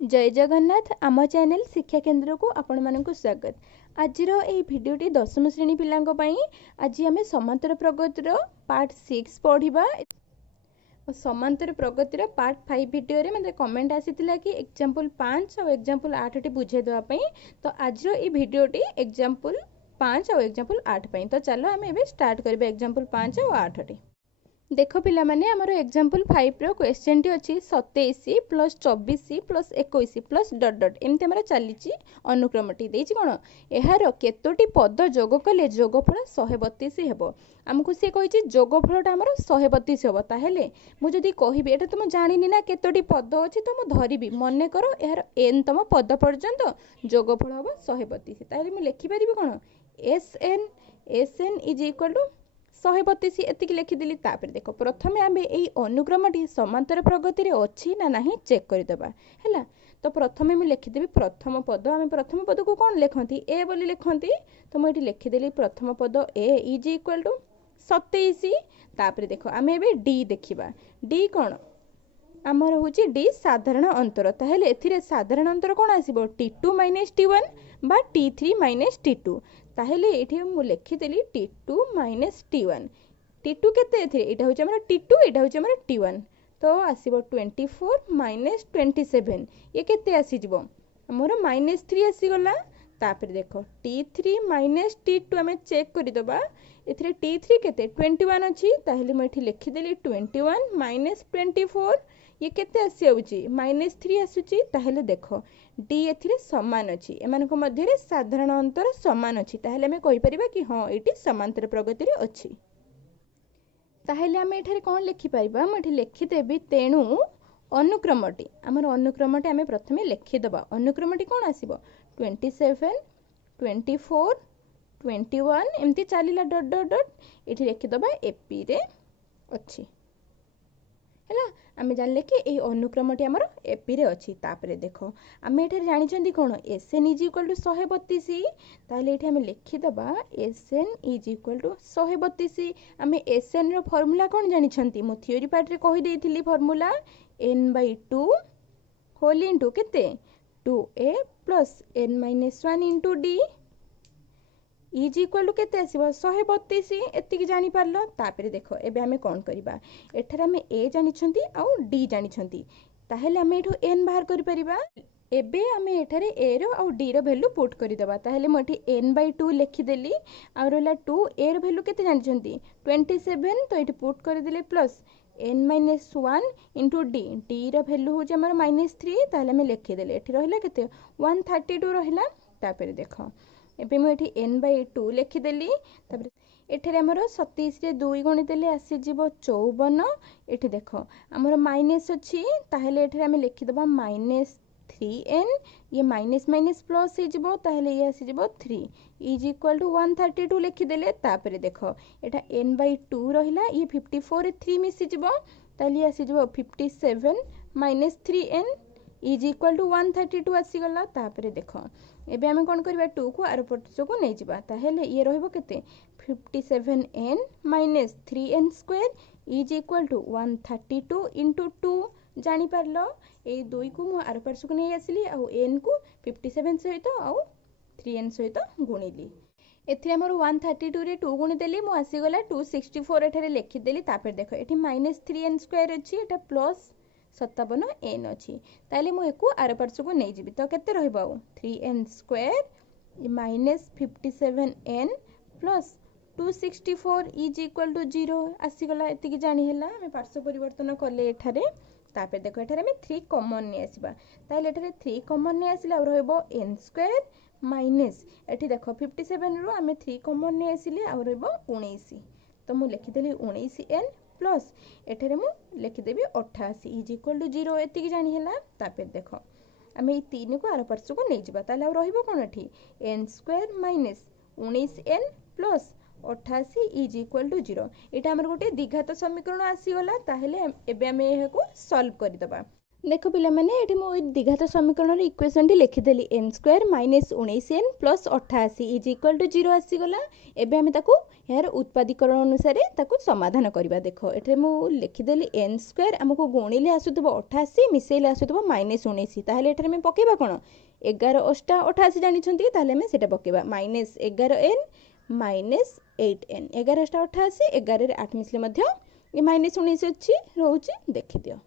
जय जगन्नाथ आम चैनल शिक्षा केन्द्र को आपण मानक स्वागत। आज भिडियोटी दशम श्रेणी पिलांको पई आज आम समांतर प्रगतिर पार्ट 6 पढ़ा। समांतर प्रगतिर पार्ट 5 भिडियो रे मतलब कमेंट आसीथिला कि एग्जांपल 5 और एग्जांपल 8 टी बुझे देवा पई। तो आज भिडियोटी एग्जांपल 5 और एग्जांपल 8 पई। तो चलो आम एबे स्टार्ट करबे एग्जांपल 5 और 8 टी। देख पिला माने हमर एग्जांपल 5 रो क्वेश्चन टी अछि 27 plus 24 plus 21 plus dot dot एमते हमरा चलीची अनुक्रमटी देछि कोन एहार केतोटी पद जोग कले जोगफल 132 हेबो। हमकु से कहिछि जोगफलटा हमर 132 हेबो। ताहेले मु जदी कहिबे एटा तुम जानिनी ना केतोटी पद अछि तो मु धरिबी मने करो एहार n तम पद पर्यंत जोगफल हेबो 132। ताहेले मु लिखि परिबी कोन sn इज इक्वल टू 132 एतिक लिखिदेली। तापर देखो प्रथमे आमे एई अनुक्रमटी समांतर प्रगति रे अछि ना नाही चेक कर देबा हैला। तो प्रथमे मु लिखिदेबी प्रथम पद। आमे प्रथम पद को कोन लेखंती ए बोली लेखंती। तो मु एठी लिखिदेली प्रथम पद ए इज इक्वल टू 27। तापर देखो आमे एबे डी देखिबा। डी कोन आमर होची डी साधारण अंतर। ताहेले एथिरे साधारण अंतर कोन आसीबो t2 - t1 बा t3 - t2। ताहेले एठी मु लिखिदेली t2 - t1। t2 केते एथिरे एटा होची हमर t2 एटा होची हमर t1। तो आसीबो 24 - 27 ये केते आसी जिवो हमर -3 आसी गला। तापर देखो t3 - t2 हमें चेक करि दबा। एथिरे t3 केते 21 अछि। ताहेले मु एठी लिखिदेली 21 - 24 ये केते आसी आउची -3 आसुची। ताहेले देखो डी एथिरे समान अछि एमानक मध्य रे साधारण अंतर समान अछि। ताहेले हमें कहि परिबा कि हां एटी समांतर प्रगति रे अछि। ताहेले हमें एठारे कोन लिखि परिबा मु एठी लिखि देबी तेनु अनुक्रमटी हमर अनुक्रमटी हमें प्रथमे लिखि दबा। अनुक्रमटी कोन आसीबो 27 24 21 एमती चलीला डॉट डॉट डॉट एठी लिखि दबा एपी रे अछि हैला। आमे जानले कि ए अनुक्रमटी हमर एपी रे अछि। तापरे देखो आमे एठारे जानि चंदी कोन sn इज इक्वल टू 132। ताले एठी आमे लिखि दबा sn इज इक्वल टू 132। आमे sn रो फार्मूला कोन जानि चंती मु थ्योरी पार्ट रे कहि देइथिली फार्मूला n/2 होल इनटू केते 2a plus n - 1 into d is equal to केते आसीबो 132 एतिक जानि पारलो। तापर देखो एबे हमें कोन करिबा एठारे हमें a जानि छंती आ d जानि छंती। ताहेले हमें एठो n बाहर करि परिबा। एबे हमें एठारे a रो आ d रो वैल्यू पुट करि दबा। ताहेले म एठी n/2 लिखि देली आ रहला 2 a रो वैल्यू केते जानि छंती 27। तो एठी पुट करि देले प्लस n - 1 इनटू d रो वैल्यू हो जे हमर -3। ताहेले हमें लिखि देले एठी रहला केते 132 रहला। तापर देखो एबे मु एठी n/2 लिखि देली। तापर एठरे हमर 27 रे 2 गुणी देले आसी जीवो 54। एठी देखो हमर माइनस अछि ताहेले एठरे हमें लिखि दबा -3n ये माइनस माइनस प्लस हे जीवो ताहेले ये आसी जीवो 3 इज इक्वल टू 132 लिखि देले। तापर देखो एटा n/2 रहिला ये 54 रे 3 मिसी जीवो ताहेले आसी जीवो 57 - 3n इज इक्वल टू 132 आसी गला। तापर देखो एबे हमें कोन करबा 2 को आर पटो को नै जिबा। ताहेले ये रहइबो केते 57n - 3n square is equal to 132 into 2 जानि पारलो। ए 2 को मु आर पार्श्व को नै आसिली आ n को 57 सहित आ 3n सहित गुणिली। एथि हमर 132 रे 2 गुणी देली मु आसी गला 264 एठारे लिखि देली। तापर देखो एठी -3n स्क्वायर अछि एटा प्लस 57n अछि। ताले मु एको आर पार्श्व को नै जिबी तो केते रहइबो 3n square -57n plus 264 is equal to 0 आसी गला। एति कि जानि हैला हम पार्श्व परिवर्तन कले एठारे। तापर देखो एठारे हम 3 कॉमन नै आसीबा। ताले एठारे 3 कॉमन नै आसिले आ रहइबो n स्क्वायर माइनस एठी देखो 57 रो हम 3 कॉमन नै आसिले आ रहइबो 19। तो मु लिखि देली 19n प्लस एठारे मु लिखि देबी 88 इज इक्वल टू 0 एति कि जानि हैला। तापर देखो हम ए 3 को आर पार्श्व को नै जिबा ताले आ रहइबो कोन एठी n square minus 19n plus 88 is equal to 0। एटा हमर गोटे द्विघात समीकरण आसी गला। ताहेले एबे हम एहा को सॉल्व करि दबा। देख पे ये द्विघात समीकरण इक्वेशन टी लिखिदेली n square minus 19n plus 88 is equal to 0 आसीगला। एबे आमे ताकू यार उत्पादीकरण अनुसार ताकू समाधान करबा। देखो एठे मु लिखिदेली एन स्क्वायर हमको गुणिले आसुतबो 88 मिसेइले आसुतबो माइनस 19 ताहले एठे में पकेबा कोन 11 अष्टा 88 जानि छंती ताहले में सेटा पकेबा माइनस 11n माइनस 8n 11 अष्टा 88 11 रे 8 मिसले मध्य ए माइनस 19 अछि रहउची देखि दियो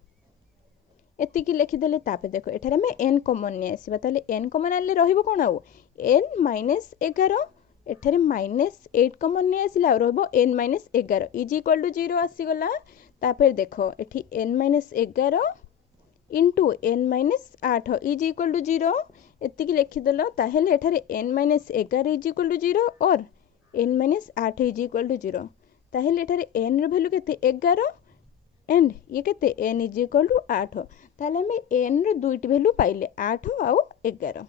एतिकी लिखिदेले। तापर देखो एठारे में एन कॉमन नहीं आसीबा ताले एन कॉमन आले रहिबो कोन आउ एन माइनस 11 एठारे माइनस 8 कॉमन नहीं आसिला रहबो n minus 11 is equal to 0 आसीगला। तापर देखो एठी n minus 11 into n minus 8 is equal to 0 एतिकी लिखिदेलो। ताहेले एठारे n minus 11 is equal to 0 और n minus 8 is equal to 0 ताहेले एठारे एन रो वैल्यू केते 11 एंड ये केते एन इज इक्वल टू 8 ताले हमें एन रो दुईटी वैल्यू पाइले 8 आउ 11।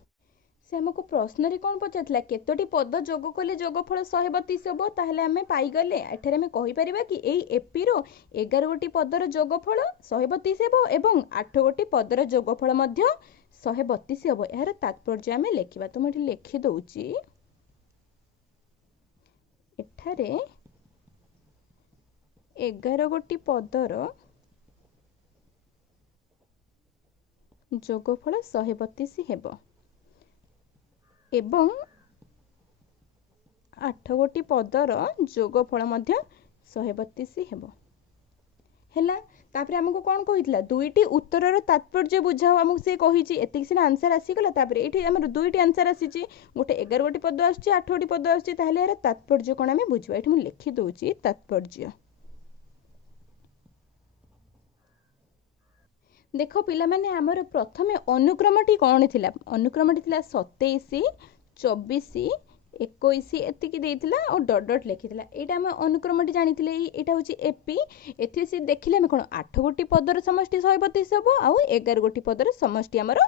से हमको प्रश्न रे कोन पचातला केतोटी पद जोग कले जोगफल 132 हबो ताहले हमें पाई गले। एठारे हमें कहि परिबा कि एई एपी रो 11 गोटी पदर जोगफल 132 हबो एवं 8 गोटी पदर जोगफल मध्य 132 हबो। यार तात्पर्य हमें लेखिबा तो मठी लेखि दउची एठारे 11 गोटी पदर जोगफल 132 हेबो एवं 8 गोटी पदर जोगफल मध्य 132 हेबो हैला। तापर हमको कोन कहितला दुईटी उत्तरर तात्पर्य बुझाओ हमको से कहिची एतिक सिना आंसर आसी गला। तापर एठी हमर दुईटी आंसर आसीची गोटे 11 गोटी पद आछी 8 गोटी पद आछी ताहले यार तात्पर्य कोन हमें बुझबा। एठी मु लिखि दउची तात्पर्य देख पिला माने हमर प्रथमे अनुक्रमटी कोन थिला अनुक्रमटी थिला 27 24 21 एतिकी देइथिला और डॉट डॉट लिखिथिला एटा हम अनुक्रमटी जानिथिले एटा होची एपी एथि से देखिले हम कोन 8 गोटी पदर समष्टि 132 हबो आ 11 गोटी पदर समष्टि हमर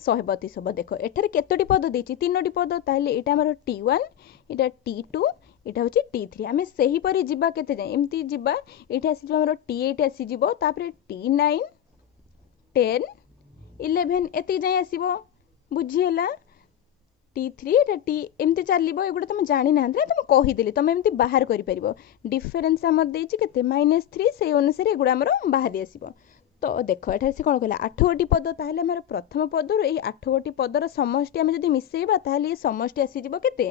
132 हबो। देखो एठारे केतोटी पद देछि तीनोटी पद ताहले एटा हमर T1 एटा T2 एटा होची T3 हमें सही परि जिबा केते जाय एम्ति जिबा एटा आसी हमर T8 आसी जिवो तापर T9 10 11 एति जाय आसीबो बुझिएला T3 T एमती चलिबो एगुडा तुम जानि ना तुम कहि देली तुम एमती बाहर करि परिबो डिफरेंस हमर देछि केते -3 से अनुसार एगुडा हमर बाहर आसीबो। तो देखो एठा से कोन कहला 8 गोटी पद ताहले हमर प्रथम पदर एई 8 गोटी पदर समष्टि हम जदी मिसेइबा ताहले ये समष्टि आसी जिवो केते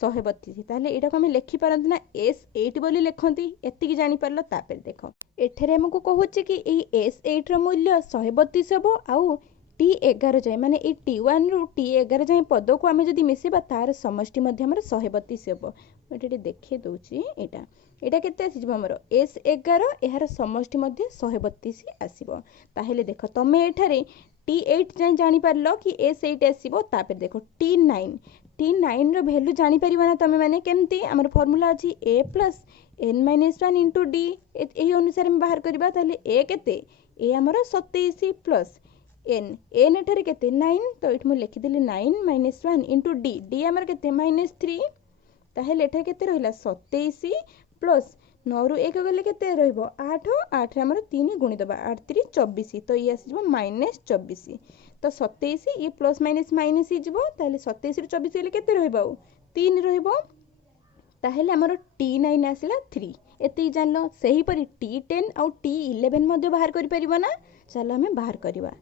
132 ताहले एटा को हम लेखि परंत ना S8 बोली लेखंती एतिकी जानि परलो। तापर देखो एठरे हमको कहूची कि एई S8 रो मूल्य 132 हबो आउ T11 जाए माने ए T1 रु T11 जाए पद को आमे जदी मिसेबा तार समष्टि मध्य हमर 132 हेबो एटा देखि दउची एटा एटा केते आसी जबो हमर S11 एहार समष्टि मध्य 132 आसीबो। ताहेले देखो तमे एठारे T8 जाए जानि परलो कि S8 आसीबो। तापर देखो T9 रो वैल्यू जानि परिबो ना तमे माने केमती हमर फार्मूला अछि a + n - 1 * d एही अनुसार हम बाहर करबा ताहेले a केते a हमर 27 प्लस n एठारे केते 9 तो एठ मु लिखि देली 9 - 1 * d d हमर केते -3 ताहेले एठा केते रहिला 27 प्लस 9 रु 1 गले केते रहइबो 8 8 रे हमर 3 गुणि दबा 8 3 24 तो ये आसीबो -24 तो 27 ये प्लस माइनस माइनस ही जिवो ताहेले 27 रु 24 गले केते रहइबो 3 रहइबो ताहेले हमर T9 आसिला 3 एते जानलो सही परि T10 और T11 मध्ये बाहर करि परिबो ना चलो हमें बाहर करबा।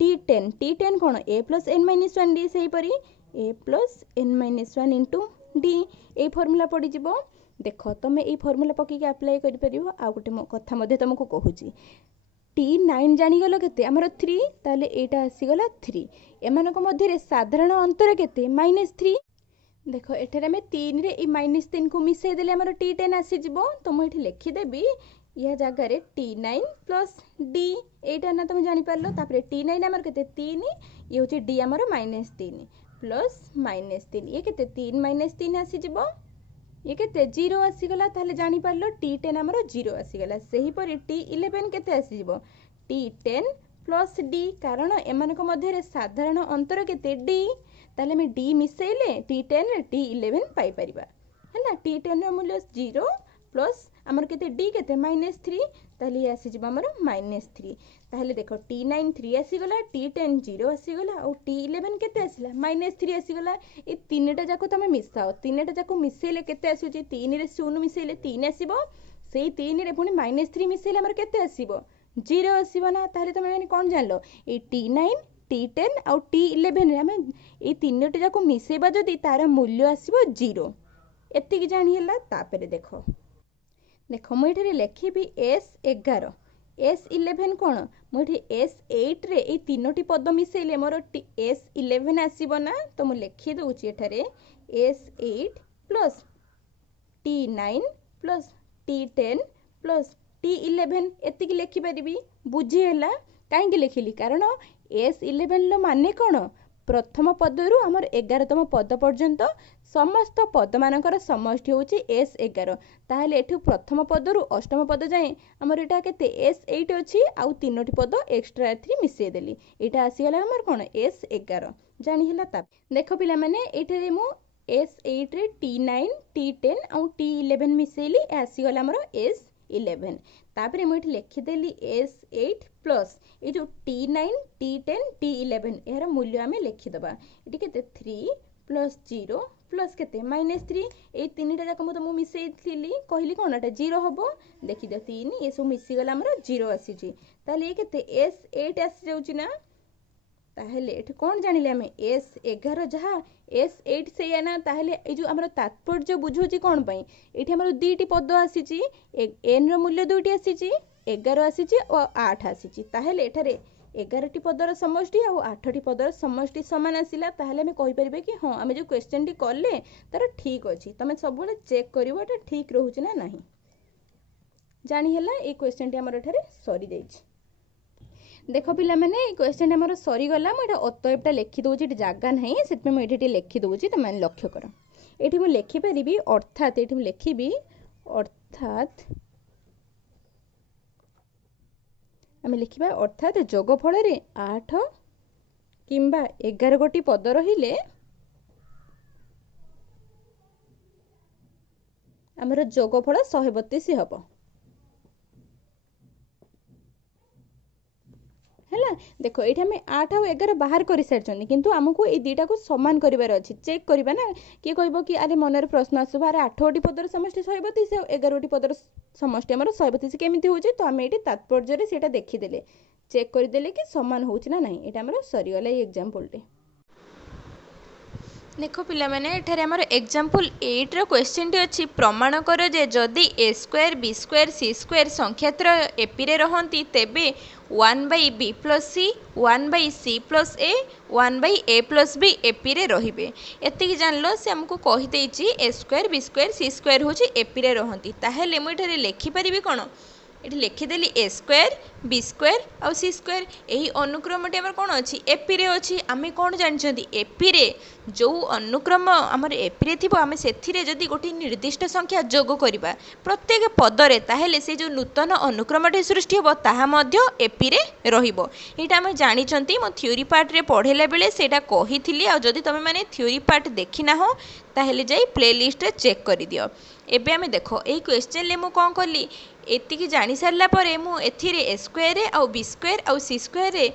T10 cone a + n - 1 d सही परि a + n - 1 * d A formula पड़ी जिवो। देखो तमे ए फार्मूला पकी के अप्लाई करि परिबो आ गुटे कथा मध्ये तुमको कहूची T9 जानि गलो केते हमर 3 ताले एटा आसी गला 3 एमानको मध्ये रे साधारण अंतर केते -3 देखो एठारे में 3 रे ए -3 को मिसै देले हमर T10 आसी जिवो तो म एठी लिखि देबी या जगह रे T9 प्लस D एटा ना तुम जानि परलो। तापर T9 हमर केते 3 ये होची D हमर -3 प्लस -3 ये केते 3 - 3 आसी जिवो ये केते 0 आसी गला ताले जानि परलो T10 हमर 0 आसी गला। सही परि T11 केते आसी जिवो T10 प्लस D कारण एमानको मध्ये रे साधारण अंतर केते D ताले में D मिसैले T10 रे T11 पाई परिबा हैला। T10 रो मूल्य 0 प्लस आमर केते डी केते -3 ताले ये आसी जिबा हमर -3 ताले देखो T9 3 आसी गला T10 0 आसी गला और T11 केते आसीला -3 आसी गला ए तीनटा जाको तमे मिसाओ तीनटा जाको मिसेले केते आसुची 3 रे 0 मिसेले 3 आसीबो सेई 3 रे पुनी -3 मिसेले हमर केते आसीबो 0 आसीबो ना ताले तमे माने कोन जानलो ए T9 T10 और T11 रे हमें ए तीनटा जाको मिसेबा जदी तार मूल्य आसीबो 0 एति की जानि हला तापरे देखो देखो मु एठारे लेखिबी S11 S11 कोन मु एठी S8 रे ए तीनोटी पद मिसेले मोर S11 आसीबो ना तो मु लेखि दोउची एठारे S8 plus T9 plus T10 plus T11 एति की लेखि परिबी बुझी हला काहे की लेखिली कारण S11 लो माने कोन प्रथम पदरु हमर 11तम पद पर्यंत समस्त पद मानकर समष्टि होची S11 ताहले एठु प्रथम पदरु अष्टम पद जाए हमर एटा केते S8 अछि आउ तीनोटी पद एक्स्ट्रा 3 मिसे देली एटा आसी गला हमर कोन S11 जानि हला ता देखो पिला माने एठरे मु S8 रे T9 T10 आउ T11 मिसेली आसी गला हमर S11 तापरे मु एठी लिखि देली S8 प्लस ये जो T9 T10 T11 यार मूल्य आमे लिखि दबा एटी केते 3 प्लस 0 प्लस केते -3 ए तीनटा जाक मु मिसेई थिली कहली कोनटा 0 हबो देखि दियो 3 ये सब मिसी गला हमर 0 आसी छी ताले ए केते S8 आसी जाउची ना ताहले एठी कोन जानिले हमें S11 जहा S8 सेया ना ताहले ए जो हमर तात्पर्य बुझोची कोन पई एठी हमर दुईटी पद आसी छी n रो मूल्य दुईटी आसी छी 11 आसी छी और 8 आसी छी ताहले एठारे 11टी पदर समष्टि और 8टी पदर समष्टि समान आसिला ताहले हमें कहि परिबे कि हां हमें जो क्वेश्चन टी करले तार ठीक अछि तमे सब बेले चेक करिवो एटा ठीक रहउछि ना नाही जानि हला ए क्वेश्चन टी हमर एठारे सरी जाइछि देखो पिला माने ए क्वेश्चन हमर सरी गला म एटा अतएबटा लिखि दोछि एटा जागा नाही सेत में एठी लिखि दोछि त माने लक्ष्य कर एठी मु लिखि परिबी अर्थात एठी मु लिखिबी अर्थात आमे लिखिबा अर्थात जोगफल रे 8 किंबा 11 गोटी पद रहिले हमर जोगफल 132 हबो हैला देखो एठी हमें 8 और 11 बाहर करि सारछन किंतु हमकु ए दुईटा को समान करिवार अछि चेक करिबा ना कि कहबो कि अरे मनर प्रश्न आसबा अरे 8 गोटी पदर समष्टि 132 और 11 गोटी पदर समष्टि हमर 132 केमिति होची तो हम एठी तात्पर्य रे सेटा देखि देले चेक करि देले कि समान होची ना नाही एटा हमर सरी गला एग्जांपल टे देखो पिला माने एठारे हमर एग्जांपल 8 रो क्वेश्चन टी अछि प्रमाण कर जे जदी a² b² c² संख्यात्र एपी रे रहंती तेबे 1/b + c 1/c + a 1/a + b AP रे रहिबे एति कि जानलो से हमको कहि देछि a² b² c² होछि एपी रे रहंती ताहेले मु एठारे लिखि परिबी कोन एठी लिखिदेली a² b² और c² यही अनुक्रमटी आमर कौन अच्छी एपी रे अच्छी आमे कौन जानछंती एपी रे जो अनुक्रम आमर एपी रे थिबो आमे सेथिरे जदी गोटी निर्दिष्ट संख्या जोग करिबा प्रत्येक पदरे ताहेले से जो नूतन अनुक्रमटी सृष्टि होबो ताहा मध्य एपी रे रहिबो एटा आमे जानिछंती मो थ्योरी पार्ट रे पढेला बेले सेटा कहिथिली आ जदी तमे माने थ्योरी पार्ट देखिना हो ताहेले जाई प्लेलिस्ट रे चेक करि दियो एबे आमे देखो एई क्वेश्चन ले मु कोन करली एति की जानि सारला परे मु एथिरे a² और b² और c² रे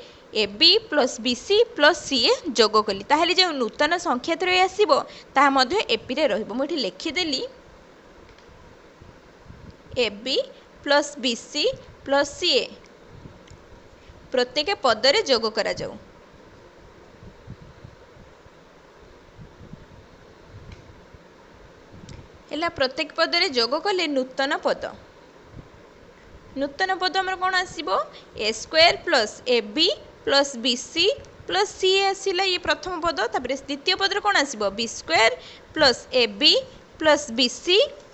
ab + bc + ca जोग कली ताहेले जे नूतन संख्या त्रय आसीबो ता मध्ये एपी रे रहइबो मु एठी लिखि देली ab + bc + ca प्रत्येक पद रे जोग करा जाऊ एला प्रत्येक पद रे जोग कले नूतन पद हमर कोन आसीबो a² + ab + bc + ca आसीला ये प्रथम पद तापर द्वितीय पद रे कोन आसीबो b² + ab + bc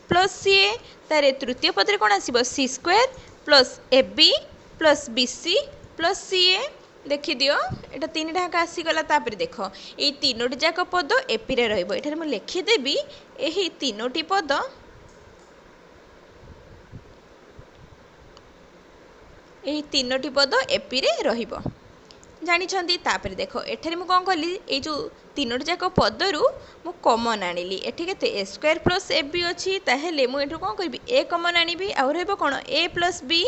+ ca तारे तृतीय पद रे कोन आसीबो c² + ab + bc + ca देखि दियो एटा तीन ढाका आसी गला तापर देखो ए तीनोटी जाक पद एपी रे रहइबो एठारे म लिखि देबी एही तीनोटी पद एही तीनोटी पद एपी रे रहिबो ଜାଣିଛନ୍ତି। ତାପରେ ଦେଖ ଏଠାରେ ମୁଁ କ'ଣ କଲି, ଏଇ ଯେଉଁ ତିନୋଟି ଯାକ ପଦରୁ ମୁଁ କମନ୍ ଆଣିଲି। ଏଠି କେତେ ଏ ସ୍କୋୟାର ପ୍ଲସ୍ ଏ ବି ଅଛି, ତାହେଲେ ମୁଁ ଏଠୁ କ'ଣ କରିବି ଏ କମନ୍ ଆଣିବି। ଆଉ ରହିବ କ'ଣ ଏ ପ୍ଲସ୍ ବି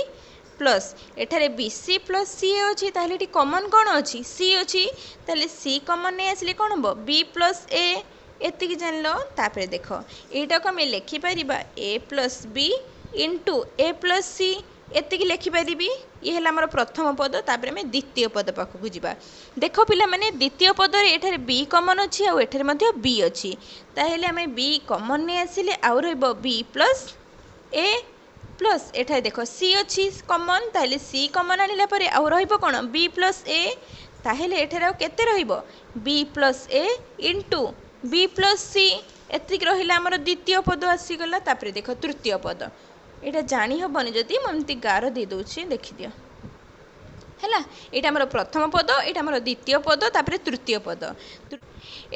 ପ୍ଲସ୍ ଏଠାରେ ବି ସି ପ୍ଲସ୍ ସି ଏ ଅଛି, ତାହେଲେ ଏଠି କମନ୍ କ'ଣ ଅଛି ସି ଅଛି, ତାହେଲେ ସି କମନ୍ ନେଇ ଆସିଲେ କ'ଣ ହେବ ବି ପ୍ଲସ୍ ଏ, ଏତିକି ଜାଣିଲ। ତାପରେ ଦେଖ ଏଇଟାକୁ ଆମେ ଲେଖିପାରିବା ଏ ପ୍ଲସ୍ ବି ଇଣ୍ଟୁ ଏ ପ୍ଲସ୍ ସି, ଏତିକି ଲେଖିପାରିବି। ଇଏ ହେଲା ଆମର ପ୍ରଥମ ପଦ। ତାପରେ ଆମେ ଦ୍ୱିତୀୟ ପଦ ପାଖକୁ ଯିବା। ଦେଖ ପିଲାମାନେ ଦ୍ୱିତୀୟ ପଦରେ ଏଠାରେ ବି କମନ୍ ଅଛି ଆଉ ଏଠାରେ ମଧ୍ୟ ବି ଅଛି, ତାହେଲେ ଆମେ ବି କମନ୍ ନେଇ ଆସିଲେ ଆଉ ରହିବ ବି ପ୍ଲସ୍ ଏ ପ୍ଲସ୍ ଏଠାରେ ଦେଖ ସି ଅଛି କମନ୍, ତାହେଲେ ସି କମନ୍ ଆଣିଲା ପରେ ଆଉ ରହିବ କ'ଣ ବି ପ୍ଲସ୍ ଏ, ତାହେଲେ ଏଠାରେ ଆଉ କେତେ ରହିବ b plus a into b plus c, ଏତିକି ରହିଲା ଆମର ଦ୍ୱିତୀୟ ପଦ ଆସିଗଲା। ତାପରେ ଦେଖ ତୃତୀୟ ପଦ, ଏଇଟା ଜାଣି ହେବନି ଯଦି ମୁଁ ଏମିତି ଗାର ଦେଇଦେଉଛି, ଦେଖିଦିଅ ହେଲା। ଏଇଟା ଆମର ପ୍ରଥମ ପଦ, ଏଇଟା ଆମର ଦ୍ୱିତୀୟ ପଦ, ତାପରେ ତୃତୀୟ ପଦ।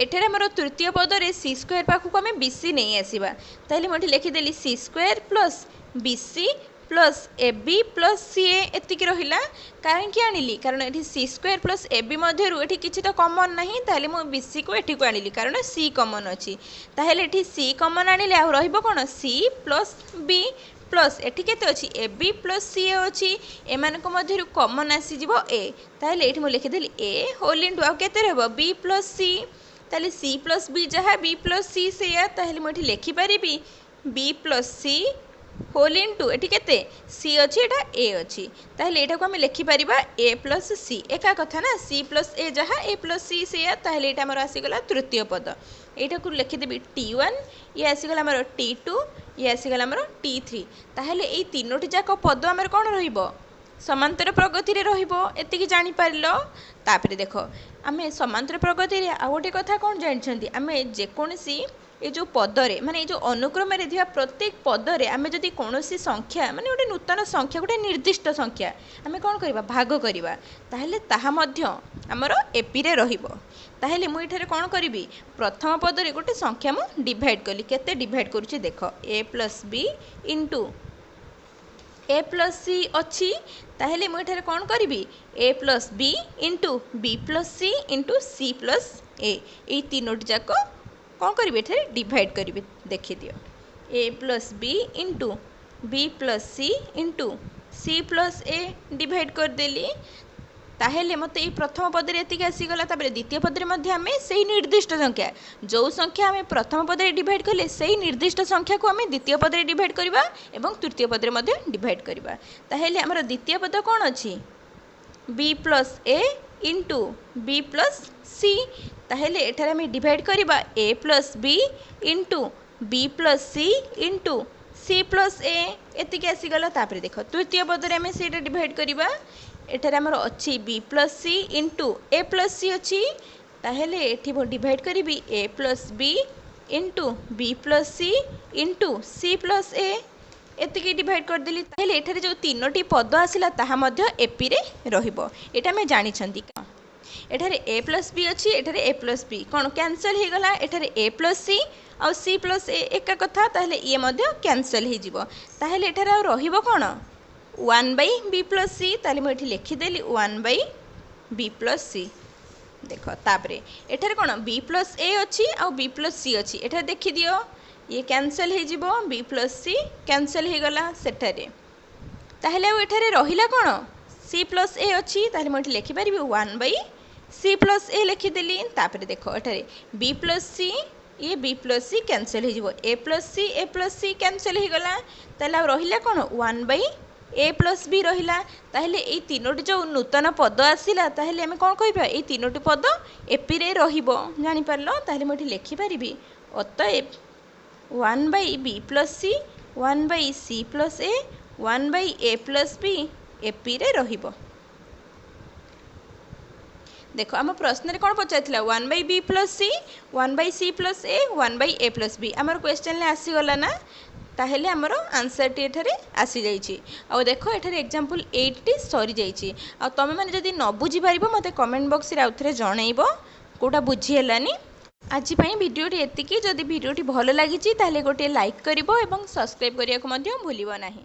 ଏଠାରେ ଆମର ତୃତୀୟ ପଦରେ ସି ସ୍କୋୟାର ପାଖକୁ ଆମେ ବି ସି ନେଇ ଆସିବା, ତାହେଲେ ମୁଁ ଏଠି ଲେଖିଦେଲି c square plus b c plus a b plus c a, ଏତିକି ରହିଲା। କାହିଁକି ଆଣିଲି, କାରଣ ଏଠି c square plus a b ମଧ୍ୟରୁ ଏଠି କିଛି ତ କମନ୍ ନାହିଁ, ତାହେଲେ ମୁଁ ବି ସିକୁ ଏଠିକୁ ଆଣିଲି କାରଣ ସି କମନ୍ ଅଛି। ତାହେଲେ ଏଠି ସି କମନ୍ ଆଣିଲେ ଆଉ ରହିବ କ'ଣ ସି ପ୍ଲସ୍ ବି ପ୍ଲସ୍ ଏଠି କେତେ ଅଛି ଏ ବି ପ୍ଲସ୍ ସି ଏ ଅଛି, ଏମାନଙ୍କ ମଧ୍ୟରୁ କମନ୍ ଆସିଯିବ ଏ, ତାହେଲେ ଏଇଠି ମୁଁ ଲେଖିଦେଲି ଏ ହୋଲ୍ ଇଣ୍ଟୁ ଆଉ କେତେ ରହିବ ବି ପ୍ଲସ୍ ସି, ତାହେଲେ ସି ପ୍ଲସ୍ ବି ଯାହା ବି ପ୍ଲସ୍ ସି ସେଇଆ, ତାହେଲେ ମୁଁ ଏଠି ଲେଖିପାରିବି ବି ପ୍ଲସ୍ ସି ହୋଲ୍ ଇଣ୍ଟୁ ଏଠି କେତେ ସି ଅଛି ଏଇଟା ଏ ଅଛି, ତାହେଲେ ଏଇଟାକୁ ଆମେ ଲେଖିପାରିବା ଏ ପ୍ଲସ୍ ସି, ଏକା କଥା ନା ସି ପ୍ଲସ୍ ଏ ଯାହା ଏ ପ୍ଲସ୍ ସି ସେଇଆ, ତାହେଲେ ଏଇଟା ଆମର ଆସିଗଲା ତୃତୀୟ ପଦ। এইটাକୁ ଲେଖିଦେବି T1, ଇଏ ଆସିଗଲା ଆମର T2, ଇଏ ଆସିଗଲା ଆମର T3। ତାହେଲେ ଏଇ ତିନୋଟି ଯାକ ପଦ ଆମର କ'ଣ ରହିବ ସମାନ୍ତର ପ୍ରଗତିରେ ରହିବ, ଏତିକି ଜାଣିପାରିଲ। ତାପରେ ଦେଖ ଆମେ ସମାନ୍ତର ପ୍ରଗତିରେ ଆଉ ଗୋଟେ କଥା କ'ଣ ଜାଣିଛନ୍ତି, ଆମେ ଯେକୌଣସି ଏ ଯେଉଁ ପଦରେ ମାନେ ଏ ଯେଉଁ ଅନୁକ୍ରମରେ ଥିବା ପ୍ରତ୍ୟେକ ପଦରେ ଆମେ ଯଦି କୌଣସି ସଂଖ୍ୟା ମାନେ ଗୋଟେ ନୂତନ ସଂଖ୍ୟା ଗୋଟେ ନିର୍ଦ୍ଦିଷ୍ଟ ସଂଖ୍ୟା ଆମେ କ'ଣ କରିବା ଭାଗ କରିବା, ତାହେଲେ ତାହା ମଧ୍ୟ ଆମର ଏପିରେ ରହିବ। ତାହେଲେ ମୁଁ ଏଠାରେ କ'ଣ କରିବି ପ୍ରଥମ ପଦରେ ଗୋଟେ ସଂଖ୍ୟା ମୁଁ ଡିଭାଇଡ଼ କଲି, କେତେ ଡିଭାଇଡ଼ କରୁଛି ଦେଖ a plus b into a plus c अच्छी, ताहेले मु एठारे कोन करिवि a plus b into b plus c into c plus a तीनोटी जाक कौन करिवि एठारे डिवाइड करिवि। देखि दियो a plus b into b plus c into c plus a divide करदेली, ताहेले मत ये प्रथम पदरे एतिक आसीगला। तापर द्वितीय पदरे मध्य आमे सेही निर्दिष्ट संख्या जो संख्या आमे प्रथम पदरे डिवाइड कले सेही निर्दिष्ट संख्या को आमे द्वितीय पदरे डिवाइड करबा एवं तृतीय पदरे मध्य डिवाइड करबा। ताहेले हमर द्वितीय पद कोन अछि b plus a into b plus c, ताहेले एठारे आमे डिवाइड करबा a plus b into b plus c into c plus a एतिक आसीगला। तापर देखो तृतीय पदरे आमे सेटा डिवाइड करबा, एठारे हमर अच्छी b plus c into a plus c अच्छी, ताहेले एठी मो डिवाइड करिवि a plus b into b plus c into c plus a एतिकी डिवाइड करदेली। ताहेले एठारे जो तीनोटी पद आसिला ताहा मध्य एपी रे रहिबो, एटा हम जानि छंती। एठारे ए प्लस बी अच्छी एठारे ए प्लस बी कोन कैंसल हे गला, एठारे ए प्लस सी और सी प्लस ए एका कथा, ताहेले ये मध्य कैंसल हे जिवो। ताहेले एठारे आ रहिबो कोन 1 बाई बी प्लस सी, ताले मुझे लिखिदेली 1 बाई बी प्लस सी। देख तापर एठारे कौन बी प्लस ए अच्छी आउ बी प्लस सी अच्छी, एठारे देखि दियो ये कैंसल हे जिवो, बी प्लस सी कैंसल हे गला सेठारे। ताहेले आउ एठारे रहिला कौन सी प्लस ए अच्छी, ताले मुझे लिखि पारिबि 1 बाई सी प्लस ए लिखिदेली। तापर देख एठारे बी प्लस सी ये बी प्लस सी कैंसल हे जिवो, ए प्लस सी कैंसल हे गला, ताले आउ रहिला कौन 1 बाई ए प्लस बी रहिला। ताहेले ए तीनोटी जो नूतन पद आसिला ताहेले आमे कोन कहिबा ए तीनोटी पद एपी रे रहिबो, जानि पारलो। ताहेले मोठी लिखि पारिबि अतएव 1 by B plus C 1 by C plus A 1 by A plus B AP रे रहिबो। देखो आम प्रश्न कौन पचार 1 by B plus C 1 by C plus A 1 by A plus B आमर क्वेश्चन आसीगला ना, ताहेले आमर आंसर टी एठारे आसी जाइछि। आ देखो एठारे एग्जांपल 8 टी सरी जाइछि। आ तमे माने जदि न बुझी पारिबो मते कमेंट बॉक्स रे आउथरे जणैबो कोटा बुझी हेलानी। आज पई वीडियोटी एतिकी, जदि वीडियोटी भलो लागिछि ताहेले गोटे लाइक करिवो एवं सब्सक्राइब करिया को मध्य भूलिबो नाही।